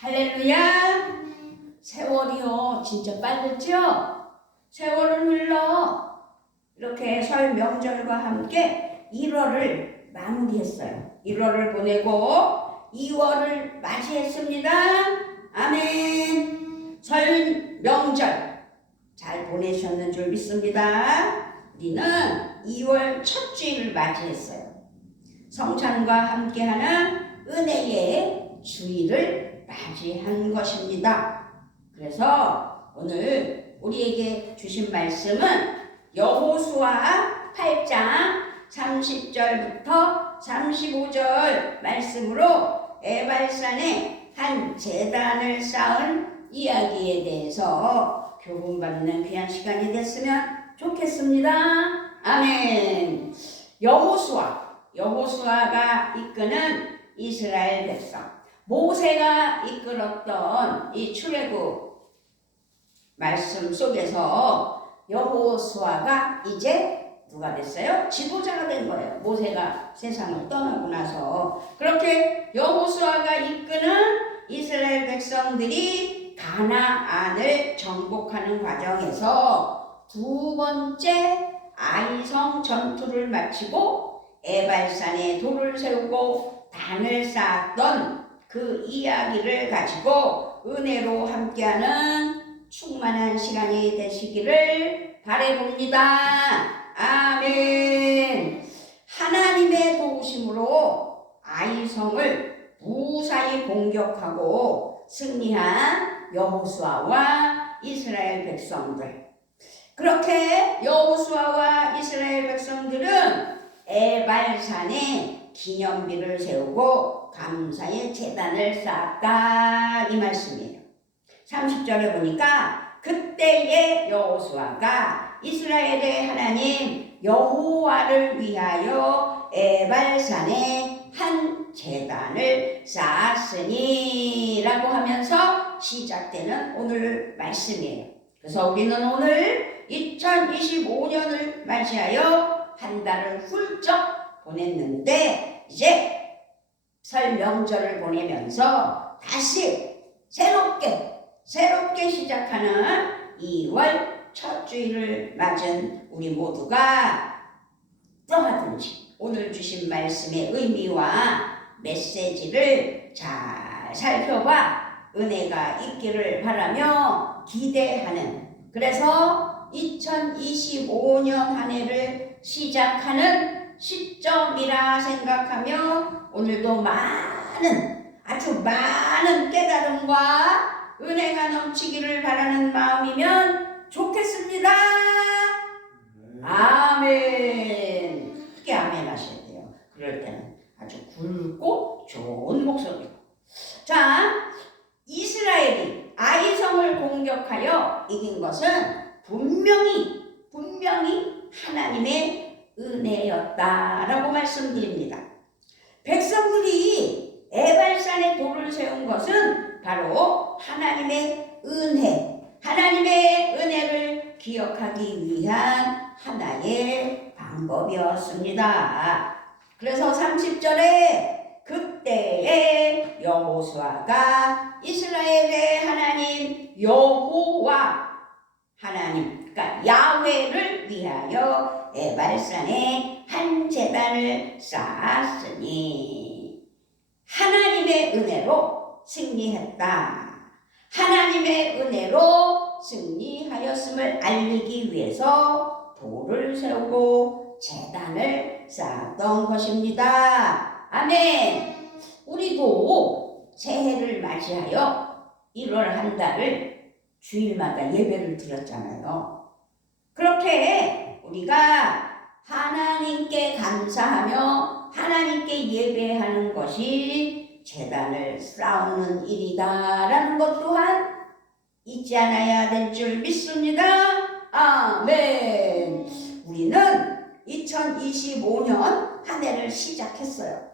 할렐루야. 세월이요. 진짜 빠르죠? 세월은 흘러. 이렇게 설 명절과 함께 1월을 마무리했어요. 1월을 보내고 2월을 맞이했습니다. 아멘. 설 명절 잘 보내셨는 줄 믿습니다. 우리는 2월 첫 주일을 맞이했어요. 성찬과 함께하는 은혜의 주일을 맞이한 것입니다. 그래서 오늘 우리에게 주신 말씀은 여호수아 8장 30절부터 35절 말씀으로 에발산에 한 재단을 쌓은 이야기에 대해서 교훈받는 귀한 시간이 됐으면 좋겠습니다. 아멘. 여호수아 여호수아가 이끄는 이스라엘 백성 모세가 이끌었던 이 출애굽 말씀 속에서 여호수아가 이제 누가 됐어요? 지도자가 된 거예요. 모세가 세상을 떠나고 나서 그렇게 여호수아가 이끄는 이스라엘 백성들이 가나안을 정복하는 과정에서 두 번째 아이성 전투를 마치고 에발산에 돌을 세우고 단을 쌓았던 그 이야기를 가지고 은혜로 함께하는 충만한 시간이 되시기를 바래봅니다. 아멘. 하나님의 도우심으로 아이성을 무사히 공격하고 승리한 여호수아와 이스라엘 백성들. 그렇게 여호수아와 이스라엘 백성들은 에발산에 기념비를 세우고 감사의 제단을 쌓았다 이 말씀이에요. 30절에 보니까 그때의 여호수아가 이스라엘의 하나님 여호와를 위하여 에발산에 한 제단을 쌓았으니라고 하면서 시작되는 오늘 말씀이에요. 그래서 우리는 오늘 2025년을 맞이하여 한 달을 훌쩍 보냈는데 이제 설 명절을 보내면서 다시 새롭게 새롭게 시작하는 2월 첫 주일을 맞은 우리 모두가 떠하든지 오늘 주신 말씀의 의미와 메시지를 잘 살펴봐 은혜가 있기를 바라며 기대하는 그래서 2025년 한 해를 시작하는 시점이라 생각하며 오늘도 많은 아주 많은 깨달음과 은혜가 넘치기를 바라는 마음이면 좋겠습니다. 아멘. 크게 아멘 하셔야 돼요. 그럴 때는 아주 굵고 좋은 목소리로. 자, 이스라엘이 아이성을 공격하여 이긴 것은 분명히 분명히 하나님의 은혜였다라고 말씀드립니다. 백성들이 에발산에 돌을 세운 것은 바로 하나님의 은혜, 하나님의 은혜를 기억하기 위한 하나의 방법이었습니다. 그래서 30절에 그때의 여호수아가 이스라엘의 하나님 여호와 하나님 그러니까 야훼를 위하여 에발산에 한 제단을 쌓았으니 하나님의 은혜로 승리했다. 하나님의 은혜로 승리하였음을 알리기 위해서 돌을 세우고 제단을 쌓았던 것입니다. 아멘. 우리도 새해를 맞이하여 1월 한 달을 주일마다 예배를 드렸잖아요. 그렇게 우리가 하나님께 감사하며 하나님께 예배하는 것이 재단을 쌓는 일이다라는 것 또한 잊지 않아야 될 줄 믿습니다. 아멘. 우리는 2025년 한 해를 시작했어요.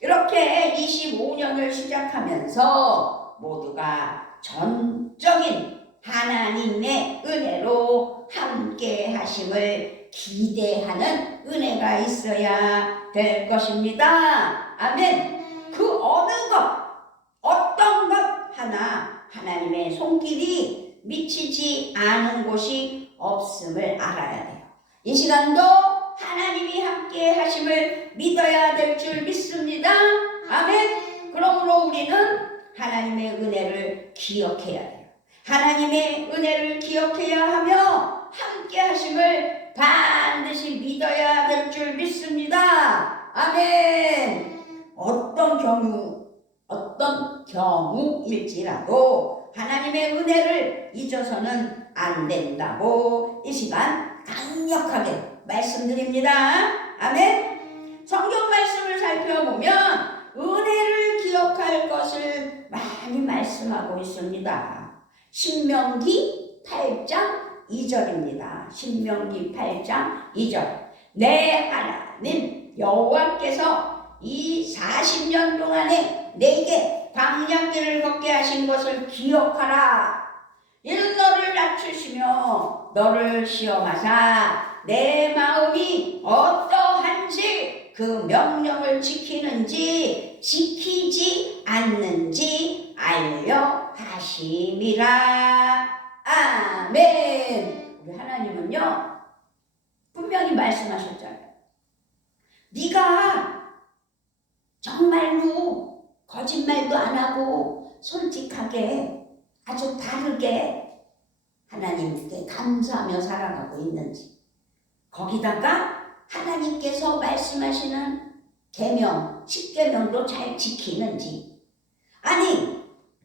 이렇게 25년을 시작하면서 모두가 전적인 하나님의 은혜로 함께 하심을 기대하는 은혜가 있어야 될 것입니다. 아멘. 그 어느 것, 어떤 것 하나 하나님의 손길이 미치지 않은 곳이 없음을 알아야 돼요. 이 시간도 하나님이 함께 하심을 믿어야 될 줄 믿습니다. 아멘. 그러므로 우리는 하나님의 은혜를 기억해야 돼요. 하나님의 은혜를 기억해야 하며 함께 하심을 반드시 믿어야 될 줄 믿습니다. 아멘. 어떤 경우, 어떤 경우일지라도 하나님의 은혜를 잊어서는 안 된다고 이 시간 강력하게 말씀드립니다. 아멘. 성경 말씀을 살펴보면 은혜를 기억할 것을 많이 말씀하고 있습니다. 신명기 8장 2절입니다. 신명기 8장 2절. 내 하나님 여호와께서 이 40년 동안에 내게 광야길을 걷게 하신 것을 기억하라. 이는 너를 낮추시며 너를 시험하사 내 마음이 어떠한지 그 명령을 지키는지 지키지 않는지 알려 하심이라. 아멘. 우리 하나님은요 분명히 말씀하셨잖아요. 네가 정말로 거짓말도 안 하고 솔직하게 아주 다르게 하나님께 감사하며 살아가고 있는지 거기다가 하나님께서 말씀하시는 계명, 십계명도 잘 지키는지 아니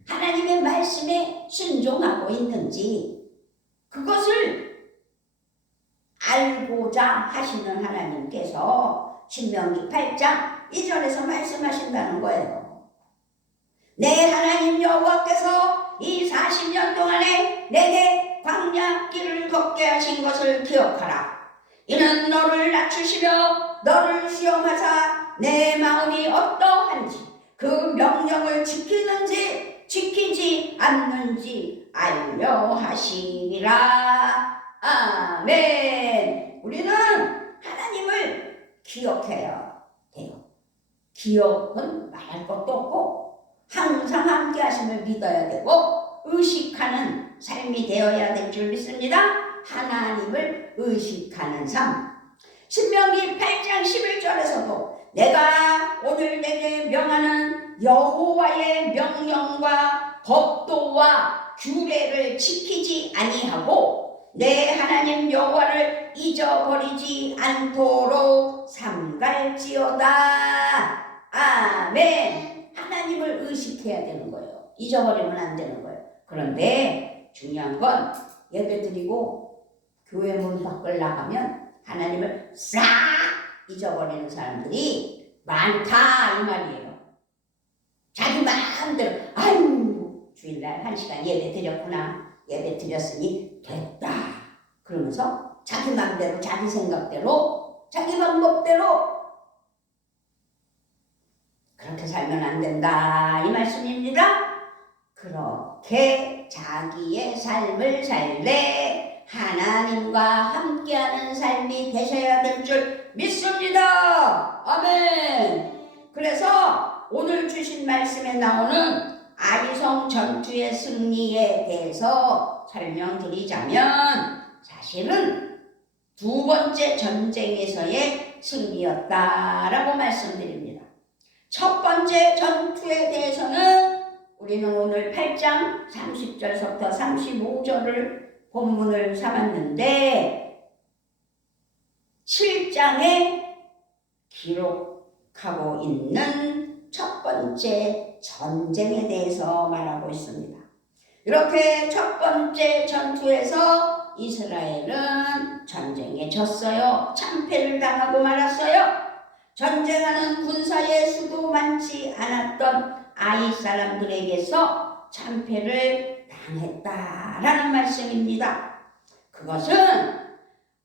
하나님의 말씀에 순종하고 있는지 그것을 알고자 하시는 하나님께서 신명기 8장 2절에서 말씀하신다는 거예요. 내 하나님 여호와께서 이 40년 동안에 내게 광야 길을 걷게 하신 것을 기억하라. 이는 너를 낮추시며 너를 시험하사 내 마음이 어떠한지 그 명령을 지키는지 지키지 않는지 알려 하시니라. 아멘. 우리는 하나님을 기억해야 돼요. 기억은 말할 것도 없고 항상 함께 하심을 믿어야 되고 의식하는 삶이 되어야 될 줄 믿습니다. 하나님을 의식하는 삶. 신명기 8장 11절에서도 내가 오늘 내게 명하는 여호와의 명령과 법도와 규례를 지키지 아니하고 내 하나님 여호와를 잊어버리지 않도록 삼갈지어다. 아멘. 하나님을 의식해야 되는 거예요. 잊어버리면 안 되는 거예요. 그런데 중요한 건 예배 드리고 교회 문 밖을 나가면 하나님을 싹 잊어버리는 사람들이 많다 이 말이에요. 마음대로 아유 주일날 한 시간 예배 드렸구나 예배 드렸으니 됐다 그러면서 자기 마음대로 자기 생각대로 자기 방법대로 그렇게 살면 안 된다 이 말씀입니다. 그렇게 자기의 삶을 살래 하나님과 함께하는 삶이 되셔야 될 줄 믿습니다. 아멘. 그래서 오늘 주신 말씀에 나오는 아리성 전투의 승리에 대해서 설명드리자면 사실은 두 번째 전쟁에서의 승리였다라고 말씀드립니다. 첫 번째 전투에 대해서는 우리는 오늘 8장 30절부터 35절을 본문을 삼았는데 7장에 기록 하고 있는 첫 번째 전쟁에 대해서 말하고 있습니다. 이렇게 첫 번째 전투에서 이스라엘은 전쟁에 졌어요. 참패를 당하고 말았어요. 전쟁하는 군사의 수도 많지 않았던 아이 사람들에게서 참패를 당했다라는 말씀입니다. 그것은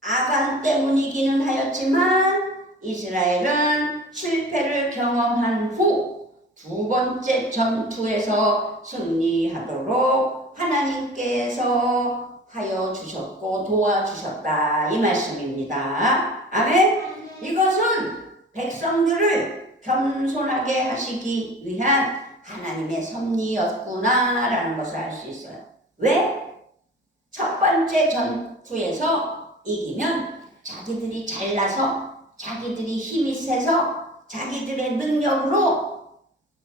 아간 때문이기는 하였지만 이스라엘은 실패를 경험한 후 두 번째 전투에서 승리하도록 하나님께서 하여 주셨고 도와주셨다 이 말씀입니다. 아멘. 이것은 백성들을 겸손하게 하시기 위한 하나님의 섭리였구나라는 것을 알 수 있어요. 왜? 첫 번째 전투에서 이기면 자기들이 잘나서 자기들이 힘이 세서 자기들의 능력으로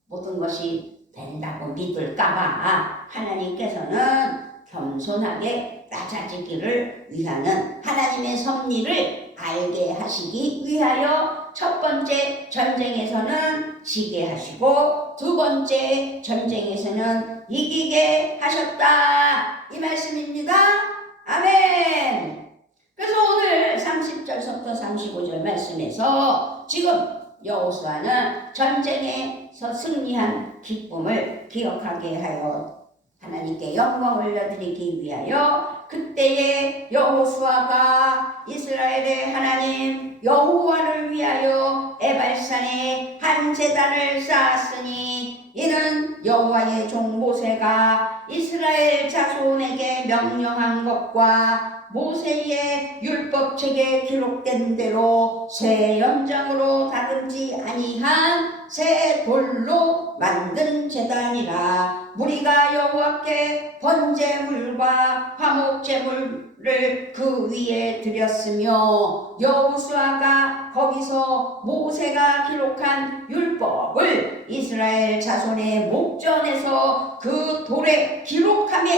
모든 것이 된다고 믿을까봐 하나님께서는 겸손하게 낮아지기를 위하는 하나님의 섭리를 알게 하시기 위하여 첫 번째 전쟁에서는 지게 하시고 두 번째 전쟁에서는 이기게 하셨다. 이 말씀입니다. 아멘. 그래서 오늘 30절부터 35절 말씀에서 지금 여호수아는 전쟁에서 승리한 기쁨을 기억하게 하여 하나님께 영광 올려드리기 위하여 그때에 여호수아가 이스라엘의 하나님 여호와를 위하여 에발산에 한 제단을 쌓았으니 이는 여호와의 종 모세가 이스라엘 자손에게 명령한 것과 모세의 율법책에 기록된 대로 새 연장으로 다듬지 아니한 새 돌로 만든 제단이라. 무리가 여호와께 번제물과 화목제물 을그 위에 드렸으며 여호수아가 거기서 모세가 기록한 율법을 이스라엘 자손의 목전에서 그 돌에 기록하며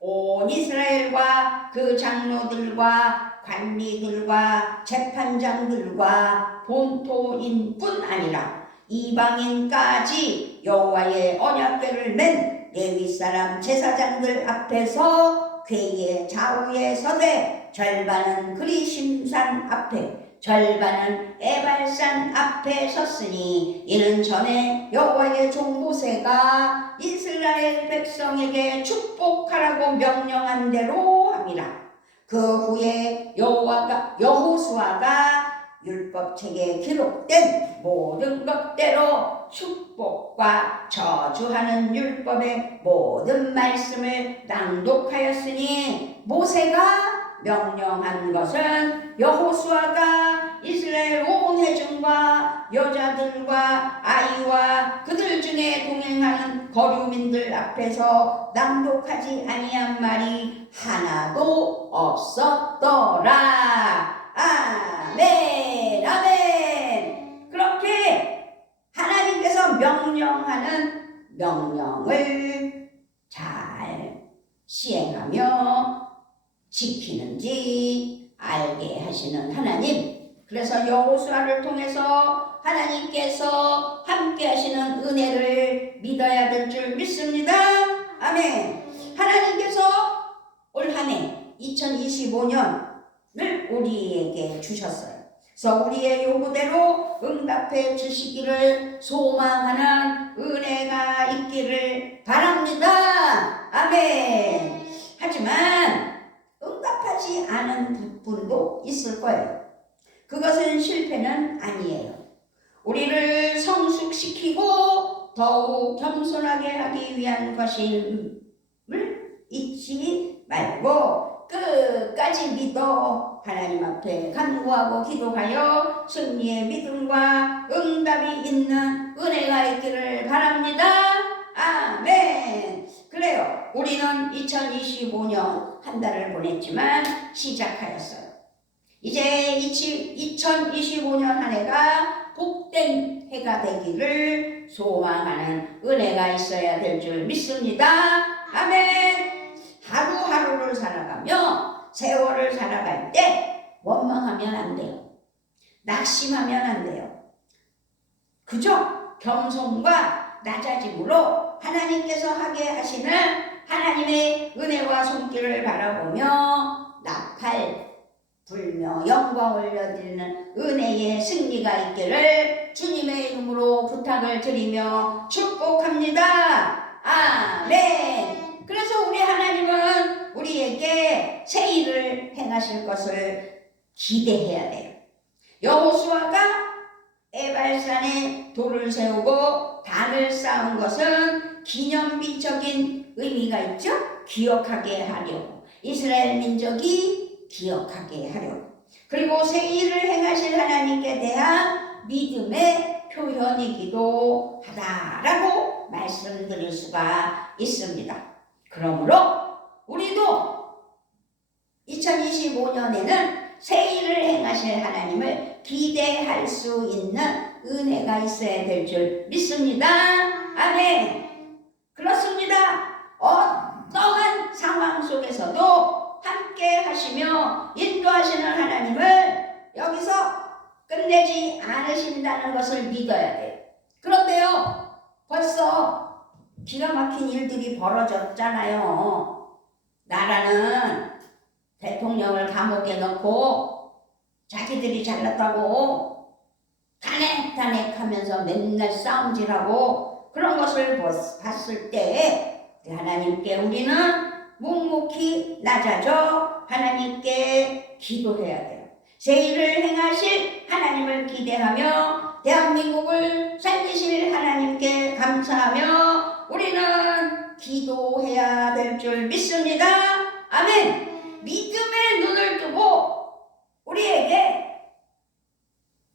온 이스라엘과 그 장로들과 관리들과 재판장들과 본토인뿐 아니라 이방인까지 여호와의 언약궤를 맨 레위 사람 제사장들 앞에서 궤의 좌우에 서되 절반은 그리심산 앞에 절반은 에발산 앞에 섰으니 이는 전에 여호와의 종 모세가 이스라엘 백성에게 축복하라고 명령한 대로 함이라. 그 후에 여호와가 여호수아가 율법책에 기록된 모든 것대로 축복과 저주하는 율법의 모든 말씀을 낭독하였으니 모세가 명령한 것은 여호수아가 이스라엘 온 회중과 여자들과 아이와 그들 중에 동행하는 거류민들 앞에서 낭독하지 아니한 말이 하나도 없었더라. 아멘, 아멘. 명령하는 명령을 잘 시행하며 지키는지 알게 하시는 하나님. 그래서 여호수아를 통해서 하나님께서 함께 하시는 은혜를 믿어야 될 줄 믿습니다. 아멘. 하나님께서 올 한해 2025년을 우리에게 주셨어요. 그래서 우리의 요구대로 응답해 주시기를 소망하는 은혜가 있기를 바랍니다. 아멘. 하지만 응답하지 않은 부분도 있을 거예요. 그것은 실패는 아니에요. 우리를 성숙시키고 더욱 겸손하게 하기 위한 것임을 잊지 끝까지 믿어 하나님 앞에 간구하고 기도하여 승리의 믿음과 응답이 있는 은혜가 있기를 바랍니다. 아멘. 그래요. 우리는 2025년 한 달을 보냈지만 시작하였어요. 이제 2025년 한 해가 복된 해가 되기를 소망하는 은혜가 있어야 될 줄 믿습니다. 아멘. 하루하루를 살아가며 세월을 살아갈 때 원망하면 안 돼요. 낙심하면 안 돼요. 그저 겸손과 낮아짐으로 하나님께서 하게 하시는 하나님의 은혜와 손길을 바라보며 나팔 불며 영광 올려드리는 은혜의 승리가 있기를 주님의 이름으로 부탁을 드리며 축복합니다. 아멘. 그래서 우리 하나님은 우리에게 새 일을 행하실 것을 기대해야 돼요. 여호수아가 에발산에 돌을 세우고 단을 쌓은 것은 기념비적인 의미가 있죠. 기억하게 하려고 이스라엘 민족이 기억하게 하려고 그리고 새 일을 행하실 하나님께 대한 믿음의 표현이기도 하다라고 말씀드릴 수가 있습니다. 그러므로 우리도 2025년에는 새 일을 행하실 하나님을 기대할 수 있는 은혜가 있어야 될 줄 믿습니다. 아멘. 그렇습니다. 어떠한 상황 속에서도 함께 하시며 인도하시는 하나님을 여기서 끝내지 않으신다는 것을 믿어야 돼요. 그런데요, 벌써 기가 막힌 일들이 벌어졌잖아요. 나라는 대통령을 감옥에 넣고 자기들이 잘났다고 탄핵 탄핵 하면서 맨날 싸움질하고 그런 것을 봤- 봤을 때 하나님께 우리는 묵묵히 낮아져 하나님께 기도해야 돼요. 새 일을 행하실 하나님을 기대하며 대한민국을 살리실 하나님께 감사하며 우리는 기도해야 될 줄 믿습니다. 아멘. 믿음의 눈을 뜨고 우리에게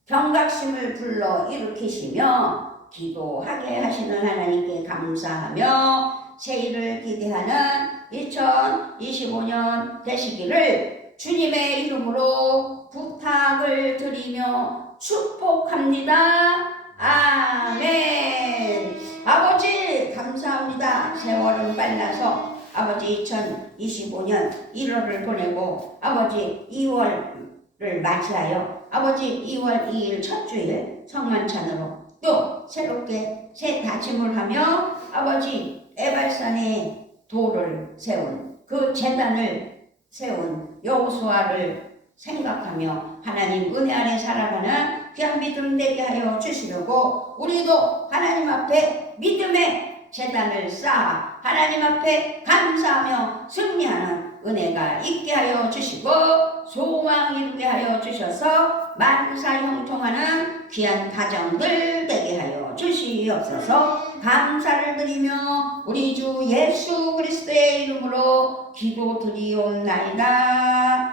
경각심을 불러 일으키시며 기도하게 하시는 하나님께 감사하며 새일을 기대하는 2025년 되시기를 주님의 이름으로 부탁을 드리며 축복합니다. 아멘. 아버지 감사합니다. 세월은 빨라서 아버지 2025년 1월을 보내고 아버지 2월을 맞이하여 아버지 2월 2일 첫 주일 성만찬으로 또 새롭게 새 다짐을 하며 아버지 에발산에 돌을 세운 그 재단을 세운 여호수아를 생각하며 하나님 은혜 안에 살아가는 귀한 믿음 되게 하여 주시려고 우리도 하나님 앞에 믿음의 재단을 쌓아 하나님 앞에 감사하며 승리하는 은혜가 있게 하여 주시고 소망 이루게 하여 주셔서 만사 형통하는 귀한 가정들 되게 하여 주시옵소서. 감사를 드리며 우리 주 예수 그리스도의 이름으로 기도 드리옵나이다